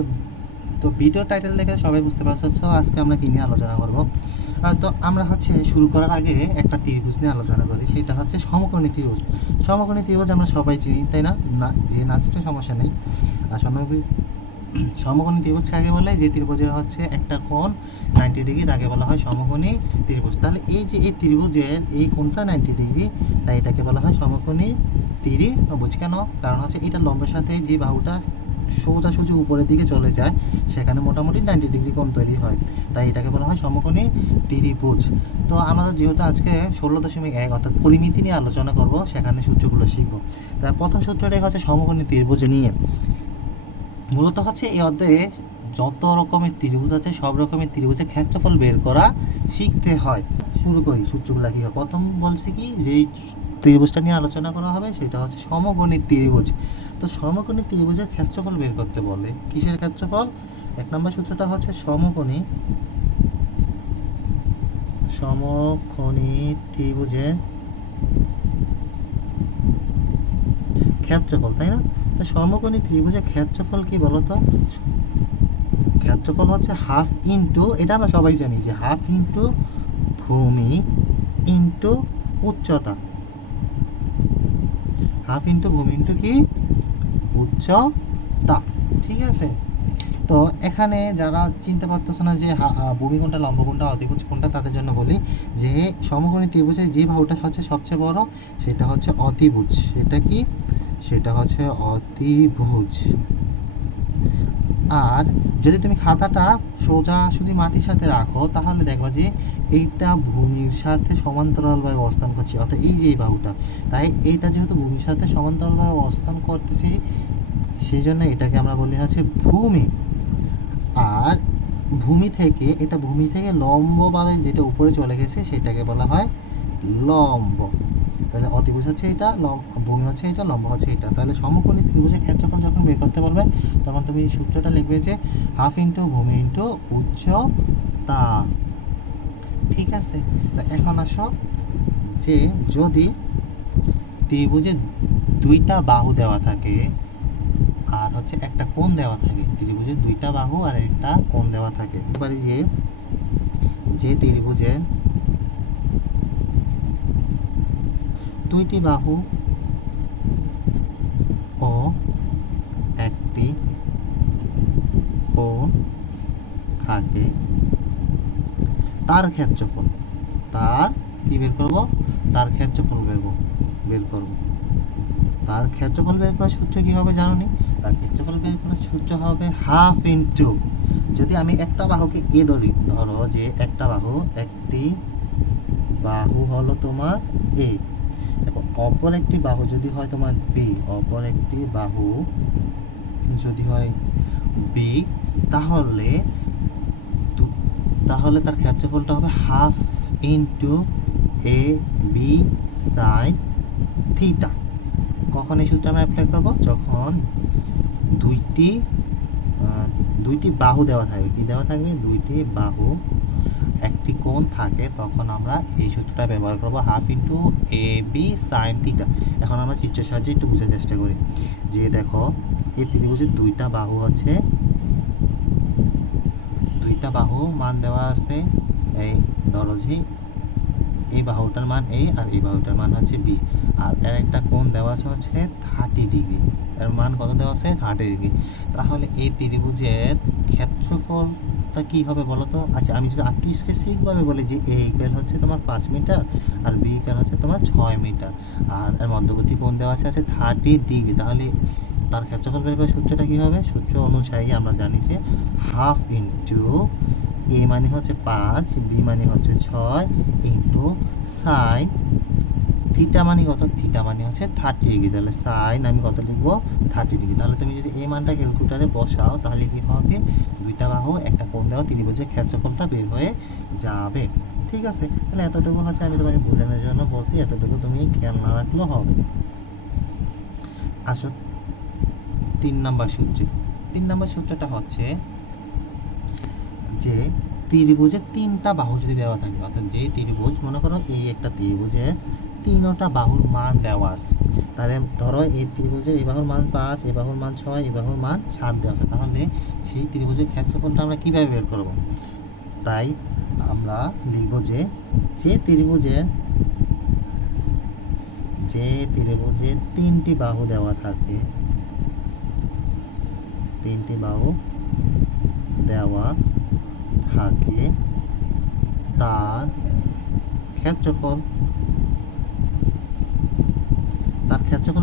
তো তো video title দেখে সবাই বুঝতে পারছো আজকে আমরা কি নিয়ে আলোচনা করব। তো আমরা শুরু করার আগে একটা ত্রিভুজ নিয়ে আলোচনা করি, সেটা হচ্ছে সমকোণী ত্রিভুজ। সমকোণী ত্রিভুজ আমরা সবাই চিনি, তাই না? যে না চিনতে সমস্যা নেই। আর সমকোণী ত্রিভুজ কাকে বলে? যে ত্রিভুজের হচ্ছে একটা কোণ 90 ডিগ্রি, তাকে বলা হয় সমকোণী ত্রিভুজ। তাহলে এই যে এই ত্রিভুজের এই কোণটা 90 ডিগ্রি, তাই এটাকে বলা হয় সমকোণী ত্রিভুজ। কেন? কারণ হচ্ছে এটা লম্বের সাথে যে বাহুটা সোজাসুজি উপরের দিকে চলে যায়, সেখানে মোটামুটি 90 ডিগ্রি কোণ তৈরি হয়, তাই এটাকে বলা হয় সমকোণী ত্রিভুজ। তো আমাদের যেহেতু আজকে 16.1 অর্থাৎ পরিমিতি নিয়ে আলোচনা করব, সেখানে সূত্রগুলো শিখব। তা প্রথম সূত্রটাই হচ্ছে সমকোণী ত্রিভুজ নিয়ে। মূলত হচ্ছে এই অধ্যায়ে যত রকমের ত্রিভুজ আছে সব রকমের ত্রিভুজের ক্ষেত্রফল বের করা শিখতে হয়। শুরু করি, সূত্রগুলো কি হয়। প্রথম বলছি কি, যে ত্রিভুজটা নিয়ে আলোচনা করা হবে সেটা হচ্ছে সমকোণী ত্রিভুজ। তো সমকোণী ত্রিভুজের ক্ষেত্রফল বের করতে বলে। কিসের ক্ষেত্রফল? 1 নম্বর সূত্রটা হচ্ছে সমকোণী ত্রিভুজের ক্ষেত্রফল, তাই না? তো সমকোণী ত্রিভুজের ক্ষেত্রফল কি বলতো? ক্ষেত্রফল হচ্ছে হাফ ইন্টু, এটা আমরা সবাই জানি যে হাফ ইন্টু ভূমি ইন্টু উচ্চতা। হাফ ইন্টু ভূমি ইন্টু কি? উচ্চতা। ঠিক আছে। তো এখানে যারা চিনতে পারতেছে না যে ভূমি কোনটা, লম্ব কোনটা, অতিভুজ কোনটা, তাদের জন্য বলি যে সমকোণী ত্রিভুজের যে বাহুটা হচ্ছে সবচেয়ে বড় সেটা হচ্ছে অতিভুজ। সেটা কি? সেটা হচ্ছে অতিভুজ। আর যদি তুমি খাতাটা সোজাসুজি মাটির সাথে রাখো, তাহলে দেখবা যে এইটা ভূমির সাথে সমান্তরালভাবে অবস্থান করছে, অর্থাৎ এই যে এই বাহুটা। তাই এইটা যেহেতু ভূমির সাথে সমান্তরালভাবে অবস্থান করতেছে, সেই জন্য এটাকে আমরা বলি হচ্ছে ভূমি। আর ভূমি থেকে লম্বভাবে যেটা উপরে চলে গেছে সেটাকে বলা হয় লম্ব। তাহলে অতিভুজ হচ্ছে এটা, ভূমি হচ্ছে এটা, লম্ব হচ্ছে এটা। তাহলে সমকোণী ত্রিভুজের ক্ষেত্রফল যখন বের করতে বলবে, তখন তুমি সূত্রটা লিখবে যে হাফ ইন্টু ভূমি ইন্টু উচ্চতা। ঠিক আছে। তা এখন আসো যে যদি ত্রিভুজের দুইটা বাহু দেওয়া থাকে আর হচ্ছে একটা কোণ দেওয়া থাকে, ত্রিভুজের দুইটা বাহু আর একটা কোণ দেওয়া থাকে, পারি যে ত্রিভুজের দুইটি বাহু ও একটি কোণ থাকে, তার ক্ষেত্রফল, তার কি বের করব? তার ক্ষেত্রফল বের করব। তার ক্ষেত্রফল বের করার সূত্র কি হবে জানো নি? তার ক্ষেত্রফল বের করার সূত্র হবে হাফ ইন্টু, যদি আমি একটা বাহুকে এ ধরি, ধরো যে একটি বাহু হলো তোমার এ, এবং অপর একটি বাহু যদি হয় তোমার বি, অপর একটি বাহু যদি হয় বি, তাহলে তার ক্ষেত্রফলটা হবে half into A B sine theta. কখন এই সূত্র আমরা অ্যাপ্লাই করব? যখন দুইটি বাহু দেওয়া থাকবে। কি দেওয়া থাকবে? দুইটি বাহু একটি কোণ থাকে, তখন আমরা এই সূত্রটা ব্যবহার করব, half into A B sine theta. এখন আমরা চিত্রের সাহায্যে একটু বোঝার চেষ্টা করি। যে দেখো, এই ত্রিভুজের দুইটা বাহু মান দেওয়া আছে। এই ধরো যে এই বাহুটার মান এ আর এই বাহুটার মান হচ্ছে বি, আর এর একটা কোণ দেওয়া আছে হচ্ছে 30 ডিগ্রি। এর মান কত দেওয়া আছে? 30 ডিগ্রি। তাহলে এই ত্রিভুজের ক্ষেত্রফলটা কি হবে বলো তো? আচ্ছা, আমি যদি একটু স্পেসিফিকভাবে বলি যে এ ইকুয়াল হচ্ছে তোমার 5 মিটার আর বি ইকুয়াল হচ্ছে তোমার 6 মিটার, আর এর মধ্যবর্তী কোণ দেওয়া আছে 30 ডিগ্রি, তাহলে তার ক্ষেত্রফল বের করার সূত্রটা কি হবে? সূত্র অনুযায়ী আমরা জানি যে হাফ ইন্টু এ মানে হচ্ছে 5, বি মানে হচ্ছে 6 ইন্টু সাইন থিটা মানে কত? থিটা মানে হচ্ছে 30 ডিগ্রি। তাহলে সাইন আমি কত লিখবো? 30 ডিগ্রি। তাহলে তুমি যদি এই মানটা ক্যালকুলেটরে বসাও, তাহলে কি হবে? দুইটা বাহু একটা কোণ দেওয়া ত্রিভুজের ক্ষেত্রফলটা বের হয়ে যাবে। ঠিক আছে। তাহলে এতটুকু হচ্ছে আমি তোমাকে বোঝানোর জন্য বলছি, এতটুকু তুমি খেয়াল না রাখলেও হবে। আসো 3 নম্বর সূত্রে। 3 নম্বর সূত্রটা হচ্ছে যে ত্রিভুজের 3টা বাহু যদি দেওয়া থাকে, অর্থাৎ যে ত্রিভুজ, মনে করো এই একটা ত্রিভুজের তিনটা বাহুর মান দেওয়া আছে। তাহলে ধরো এই ত্রিভুজের এই বাহুর মান 5, এই বাহুর মান 6, এই বাহুর মান 7 দেওয়া আছে। তাহলে সেই ত্রিভুজের ক্ষেত্রফলটা আমরা কিভাবে বের করব? তাই আমরা লিখব যে যে ত্রিভুজের তিনটি বাহু দেওয়া থাকে, তিনটি বাহু দেওয়া থাকে তার ক্ষেত্রফল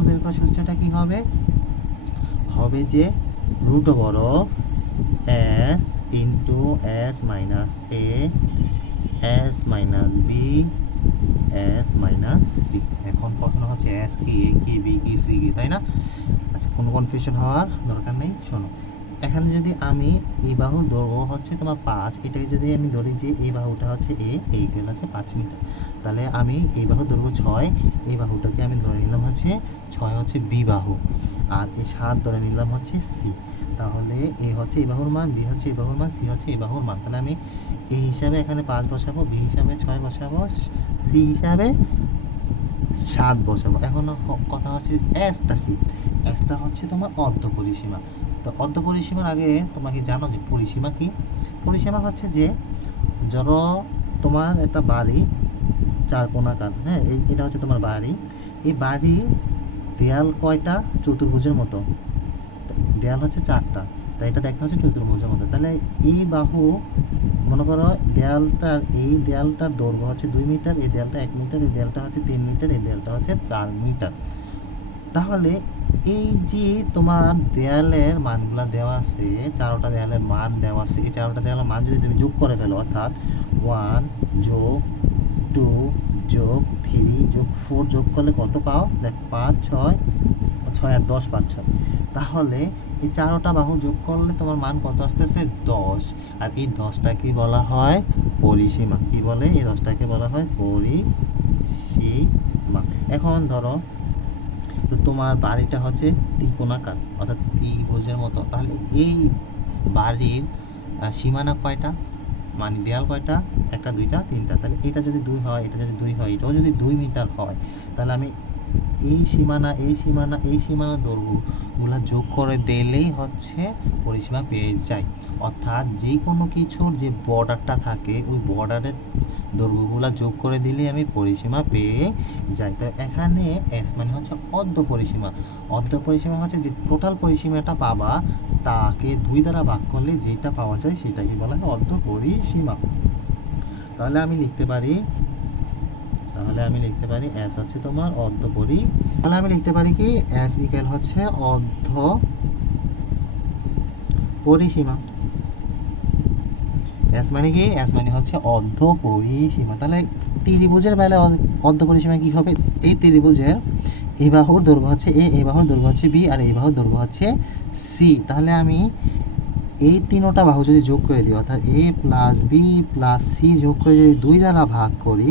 বের করার সূত্রটা কি হবে? হবে যে root over of S into S minus A S minus B S minus C. এখন প্রশ্ন হচ্ছে এস কি, এ কি, বি কি, সি কি, তাই না? আচ্ছা, কোনো কনফিউশন হওয়ার দরকার নেই। শোনো, এখানে যদি আমি এই বাহুর দৈর্ঘ্য হচ্ছে তোমার 5, এটাকে যদি আমি ধরি যে এই বাহুটা হচ্ছে এ, এই গেল হচ্ছে 5 মিটার, তাহলে আমি এই বাহুর দৈর্ঘ্য 6, এই বাহুটাকে আমি ধরে নিলাম হচ্ছে 6 হচ্ছে বি বাহু, আর এই 7 ধরে নিলাম হচ্ছে সি। তাহলে এ হচ্ছে এই বাহুর মান, বি হচ্ছে এই বাহুর মান, সি হচ্ছে এই বাহুর মান। তাহলে আমি এই হিসাবে এখানে 5 বসাবো, বি হিসাবে 6 বসাবো, সি হিসাবে 7 বসাবো। এখন কথা হচ্ছে এসটা কি? এসটা হচ্ছে তোমার অর্ধ পরিসীমা। তো অর্ধ পরিসীমার আগে তোমরা কি জানো যে পরিসীমা কি? পরিসীমা হচ্ছে যে ধরো তোমার একটা বাড়ি 4 কোণাকার, হ্যাঁ, এটা হচ্ছে তোমার বাড়ি। এই বাড়ি দেয়াল কয়টা? চতুর্ভুজের মতো। দেয়াল হচ্ছে 4টা, তাই এটা দেখা হচ্ছে চতুর্ভুজের মতো। তাহলে এই বাহু, মনে করো এই দেয়ালটার দৈর্ঘ্য হচ্ছে 2 মিটার, এই দেয়ালটা 1 মিটার, এই দেয়ালটা হচ্ছে 3 মিটার, এই দেয়ালটা হচ্ছে 4 মিটার। তাহলে এই যে তোমার দেয়ালের মানগুলো দেওয়া আছে, 4টা দেয়ালের মান দেওয়া আছে, এই 4টা দেয়ালের মান যদি তুমি যোগ করে ফেলো, অর্থাৎ 1 যোগ 2 যোগ 3 যোগ 4 যোগ করলে কত পাও? দেখ, 5 6 6 আর 10 5 6। তাহলে এই 4টা বাহু যোগ করলে তোমার মান কত আসতেছে? 10। আর এই 10টাকে বলা হয় পরিসীমা। কি বলে? এই 10টাকে বলা হয় পরিসীমা। এখন ধরো, তো তোমার বাড়িটা হচ্ছে ত্রিকোণাকার, অর্থাৎ ত্রিভুজের মতো। তাহলে এই বাড়ির সীমানা কয়টা, মানে দেয়াল কয়টা? 1 2 3। তাহলে এটা যদি 2 হয়, এটা যদি 2 হয়, এটাও যদি 2 মিটার হয়, তাহলে আমি এই সীমানা দৈর্ঘ্যগুলা যোগ করে দিলেই হচ্ছে পরিসীমা পেয়ে যাই। অর্থাৎ যে কোনো কিছুর যে বর্ডারটা থাকে, ওই বর্ডারের দৈর্ঘ্যগুলা যোগ করে দিলেই আমি পরিসীমা পেয়ে যাই। তো এখানে এস মানে হচ্ছে অর্ধ পরিসীমা। অর্ধ পরিসীমা হচ্ছে যে টোটাল পরিসীমাটা পাবা, তাকে 2 দ্বারা ভাগ করলে যেটা পাওয়া যায় সেটাকে বলা হয় অর্ধ পরিসীমা। তাহলে আমি লিখতে পারি এস হচ্ছে তোমার অর্ধ তাহলে আমি লিখতে পারি কি? এস ইকুয়াল হচ্ছে অর্ধ পরিসীমা। এস মানে কি? এস মানে হচ্ছে অর্ধ পরিসীমা। তাহলে ত্রিভুজের বেলায় অর্ধ পরিসীমা কি হবে? এই ত্রিভুজের এই বাহুর দৈর্ঘ্য হচ্ছে এ, এই বাহুর দৈর্ঘ্য হচ্ছে বি, আর এই বাহুর দৈর্ঘ্য হচ্ছে সি। তাহলে আমি এই 3টা বাহু যদি যোগ করে দিই, অর্থাৎ এ প্লাস বি প্লাস সি যোগ করে যদি 2 দ্বারা ভাগ করি,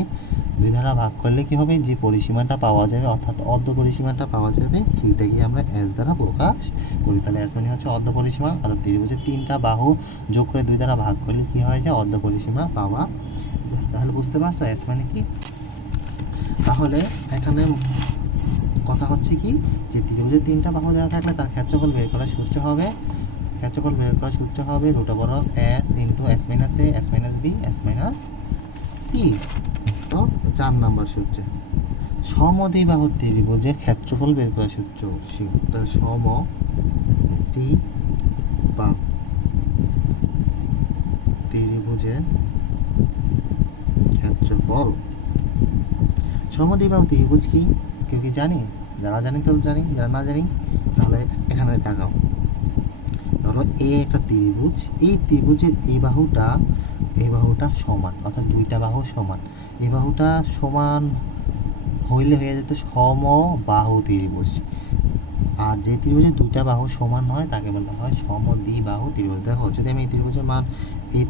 2 দ্বারা ভাগ করলে কি হবে? যে পরিসীমাটা পাওয়া যাবে, অর্থাৎ অর্ধ পরিসীমাটা পাওয়া যাবে, সেইটাকে আমরা এস দ্বারা প্রকাশ করি। তাহলে এস মানে হচ্ছে অর্ধ পরিসীমা, অর্থাৎ ত্রিভুজের 3টা বাহু যোগ করে 2 দ্বারা ভাগ করলে কি হয়? যে অর্ধ পরিসীমা পাওয়া যায়। তাহলে বুঝতে পারছো এস মানে কি? তাহলে এখানে কথা হচ্ছে কি, যে ত্রিভুজের 3টা বাহু দেওয়া থাকলে তার ক্ষেত্রফল বের করার সূত্র হবে root over of S into S minus A S minus B S minus C. তো 4 নম্বর সূত্রে সমদ্বিবাহু ত্রিভুজের ক্ষেত্রফল বের করার সূত্র। সমদ্বিবাহু ত্রিভুজের ক্ষেত্রফল। সমদ্বিবাহু ত্রিভুজ কি? কেউ কি জানি? যারা জানি তো জানি, যারা না জানি তাহলে এখানে তাকাও। ধরো এ একটা ত্রিভুজ, এই ত্রিভুজের এই বাহুটা সমান, অর্থাৎ 2টা বাহু সমান। এই বাহুটা সমান হইলে হয়ে যেত সমবাহু ত্রিভুজ। আর যে ত্রিভুজের 2টা বাহু সমান হয় তাকে বলা হয় সমদ্বিবাহু ত্রিভুজ। দেখো, যদি আমি এই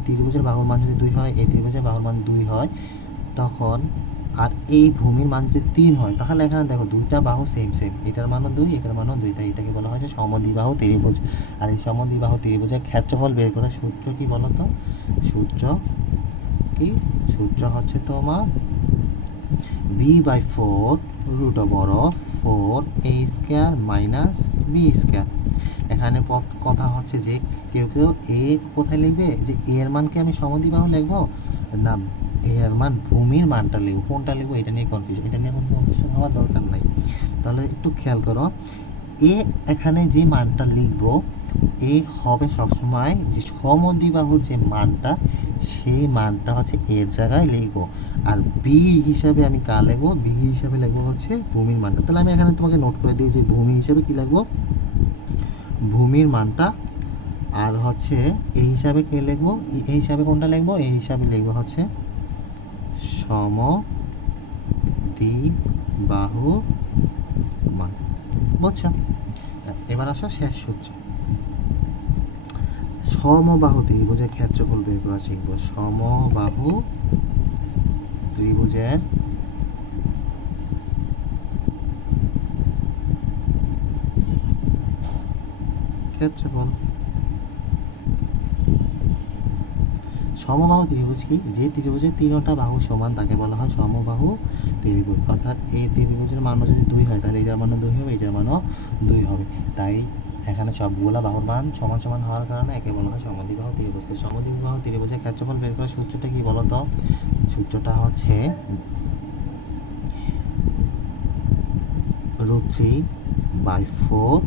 ত্রিভুজের বাহুর মান যদি 2 হয়, এই ত্রিভুজের বাহুর মান 2 হয়, তখন আর এই ভূমির মান যদি 3 হয়, তাহলে এখানে দেখো 2টা বাহু সেম, এটার মানও 2, এটার মানও 2, তাই এটাকে বলা হয় যে সমদ্বিবাহু ত্রিভুজ। আর এই সমদ্বিবাহু ত্রিভুজের ক্ষেত্রফল বের করার সূত্র কি বলো তো? সূত্র হচ্ছে তোমার b/4 √4a² minus B square. এখানে কথা হচ্ছে যে কেউ কেউ এ কোথায় লিখবে, যে এ এর মানকে আমি সমদ্বিবাহু লিখবো না এ এর মান ভূমির মানটা লিখবো, কোনটা লিখবো এটা নিয়ে কনফিউশন, এটা নিয়ে কোনো কনফিউশন হওয়ার দরকার নাই। তাহলে একটু খেয়াল করো, এ এখানে যে মানটা লিখবো এ হবে সবসময় যে সমদ্বিবাহুর যে মানটা সেই মানটা হচ্ছে এর জায়গায় লিখবো, আর বি হিসাবে আমি কার লিখবো, বি হিসাবে লিখবো হচ্ছে ভূমির মানটা। তাহলে আমি এখানে তোমাকে নোট করে দিই যে ভূমি হিসাবে কি লিখবো, ভূমির মানটা, আর হচ্ছে এই হিসাবে কে লিখবো, এই হিসাবে কোনটা লিখবো, এই হিসাবে লিখবো হচ্ছে সমদ্বিবাহুর মান। বুঝছো? এবার আসো শেষ সূত্র, সমবাহু ত্রিভুজের ক্ষেত্রফল বের করা শিখবো। সমবাহু ত্রিভুজের ক্ষেত্রফল। সমবাহু ত্রিভুজ কি, যে ত্রিভুজের তিনটা বাহু সমান তাকে বলা হয় সমবাহু ত্রিভুজ। অর্থাৎ এই ত্রিভুজের মানও যদি 2 হয় তাহলে এটার মানও 2 হবে, এটার মানও 2 হবে। তাই এখানে সবগুলা বাহুর মান সমান সমান হওয়ার কারণে একে বলা হয় সমদ্বিবাহু ত্রিভুজ। সমদ্বিবাহু ত্রিভুজের ক্ষেত্রফল বের করার সূত্রটা কি বলো তো? সূত্রটা হচ্ছে √3/4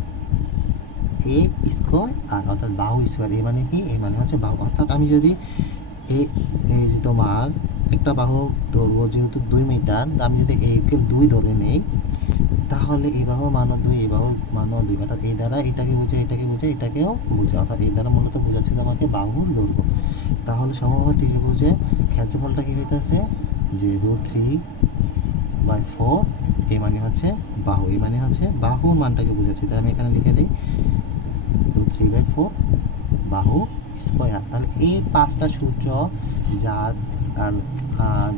এ স্কোয়ার, আর অর্থাৎ বাহু স্কোয়ার। এই মানে কি, এই মানে হচ্ছে বাহু। অর্থাৎ আমি যদি এই যে তোমার একটা বাহুর দৈর্ঘ্য যেহেতু 2 মিটার, আমি যদি একে 2 ধরে নেই তাহলে এই বাহুর মানও 2, এই বাহুর মানও 2। অর্থাৎ এই দ্বারা এটাকে বোঝে, এটাকে বোঝে, এটাকেও বোঝে। অর্থাৎ এই দ্বারা মূলত বোঝাচ্ছে আমাকে বাহুর দৈর্ঘ্য। তাহলে সমবাহু ত্রিভুজের ক্ষেত্রফলটা কি হইতেছে, যে √3/4 এই মানে হচ্ছে বাহু, এই মানে হচ্ছে বাহুর মানটাকে বোঝাচ্ছে। তাই আমি এখানে লিখে দিই √3/4 বাহু স্কোয়ার। তাহলে এই 5টা সূত্র যার আর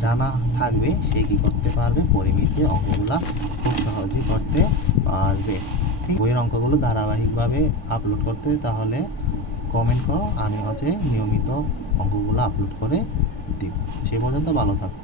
জানা থাকবে সে কি করতে পারবে, পরিমিতির অঙ্কগুলো খুব সহজেই করতে পারবে। ঠিক, বইয়ের অঙ্কগুলো ধারাবাহিকভাবে আপলোড করতে তাহলে কমেন্ট করো, আমি হচ্ছে নিয়মিত অঙ্কগুলো আপলোড করে দিব। সে পর্যন্ত ভালো থাকো।